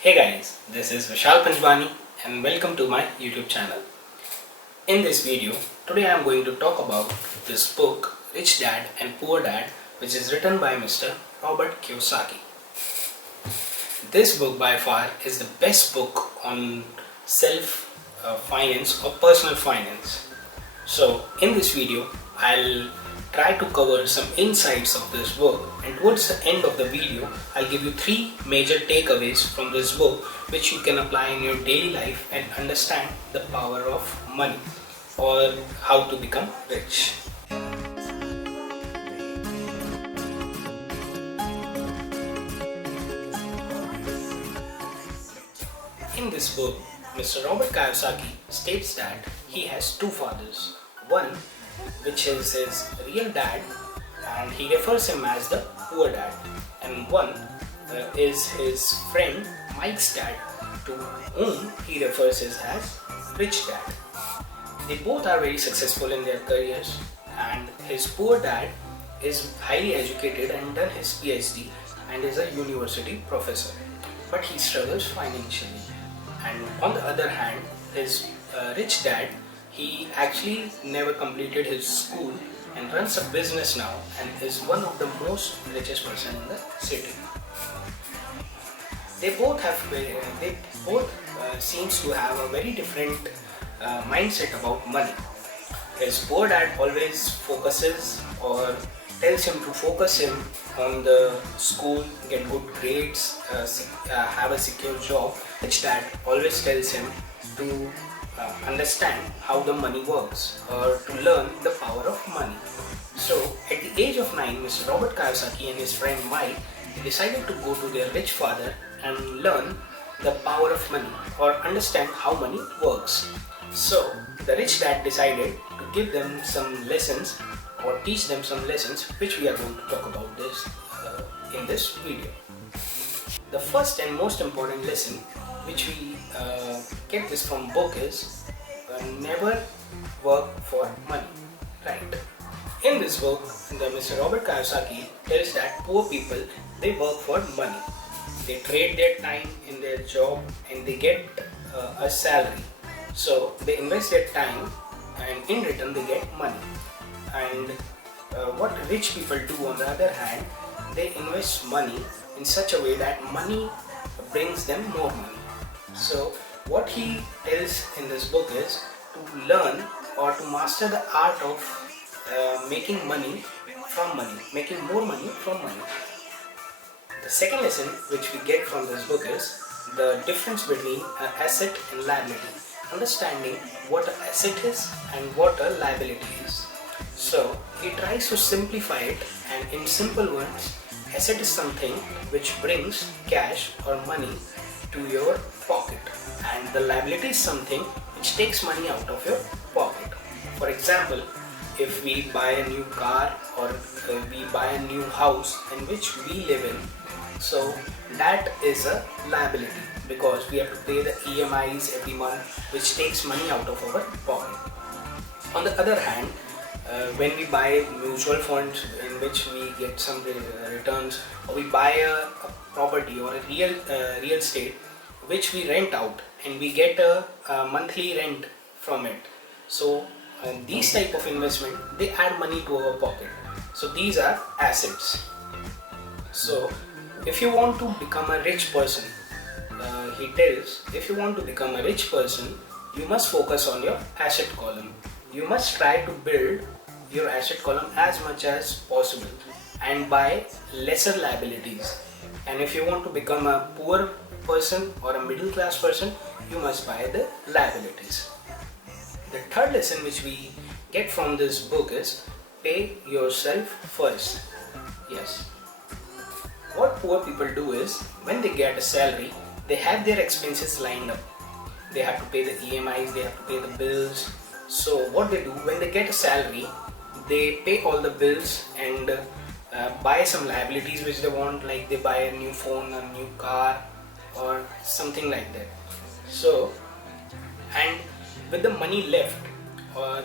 Hey guys, this is Vishal Panjwani and welcome to my YouTube channel. In this video, today I am going to talk about this book Rich Dad and Poor Dad, which is written by Mr. Robert Kiyosaki. This book by far is the best book on self-finance or personal finance. So in this video, I'll try to cover some insights of this book, and towards the end of the video I'll give you 3 major takeaways from this book which you can apply in your daily life and understand the power of money or how to become rich. In this book, Mr. Robert Kiyosaki states that he has 2 fathers. One which is his real dad, and he refers him as the poor dad, and one is his friend Mike's dad, to whom he refers as rich dad. They both are very successful in their careers, and his poor dad is highly educated and done his PhD and is a university professor, but he struggles financially. And on the other hand, his rich dad, he actually never completed his school and runs a business now and is one of the most richest person in the city. They both seems to have a very different mindset about money. His poor dad always focuses or tells him to focus him on the school, get good grades, have a secure job. Rich dad always tells him to understand how the money works or to learn the power of money. So at the age of 9, Mr. Robert Kiyosaki and his friend Mike decided to go to their rich father and learn the power of money or understand how money works. So the rich dad decided to give them some lessons or teach them some lessons, which we are going to talk about this in this video. The first and most important lesson which we get this from book is never work for money, right? In this book, Mr. Robert Kiyosaki tells that poor people, they work for money. They trade their time in their job and they get a salary. So they invest their time and in return they get money. And what rich people do on the other hand, they invest money in such a way that money brings them more money. So what he tells in this book is to learn or to master the art of making money from money, making more money from money. The second lesson which we get from this book is the difference between an asset and liability, understanding what an asset is and what a liability is. So he tries to simplify it, and in simple words, asset is something which brings cash or money to your pocket, and the liability is something which takes money out of your pocket. For example, if we buy a new car or we buy a new house in which we live in, so that is a liability because we have to pay the EMIs every month, which takes money out of our pocket. On the other hand, when we buy mutual funds in which we get some returns, or we buy a property or a real estate which we rent out and we get a monthly rent from it. So these type of investment, they add money to our pocket. So these are assets. So if you want to become a rich person, he tells, if you want to become a rich person, you must focus on your asset column. You must try to build your asset column as much as possible and buy lesser liabilities. And if you want to become a poor person or a middle class person, you must buy the liabilities. The third lesson which we get from this book is pay yourself first. Yes. What poor people do is when they get a salary, they have their expenses lined up. They have to pay the EMIs, they have to pay the bills. So what they do when they get a salary, they pay all the bills and buy some liabilities which they want, like they buy a new phone, a new car or something like that. So, and with the money left,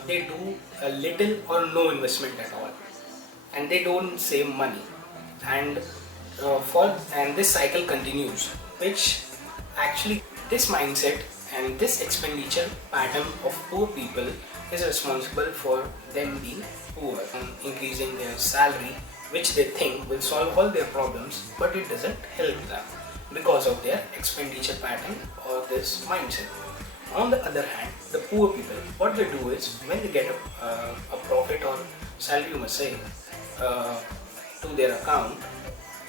they do a little or no investment at all, and they don't save money, and this cycle continues, which Actually, this mindset and this expenditure pattern of poor people is responsible for them being poor and increasing their salary, which they think will solve all their problems, but it doesn't help them because of their expenditure pattern or this mindset. On the other hand, the poor people, what they do is when they get a profit or salary, you must say, uh, to their account,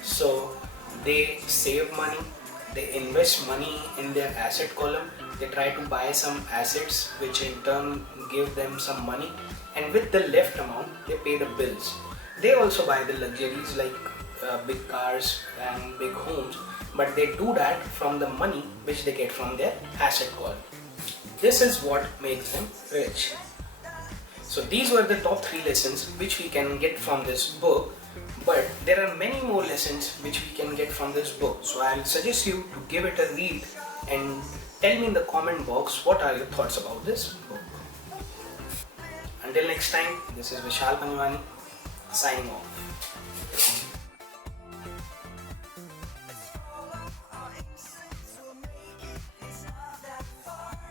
so they save money, they invest money in their asset column, they try to buy some assets which in turn give them some money, and with the left amount they pay the bills. They also buy the luxuries like big cars and big homes, but they do that from the money which they get from their asset column. This is what makes them rich. So these were the top 3 lessons which we can get from this book, but there are many more lessons which we can get from this book. So I'll suggest you to give it a read and tell me in the comment box what are your thoughts about this book. Until next time, this is Vishal Panjwani signing off.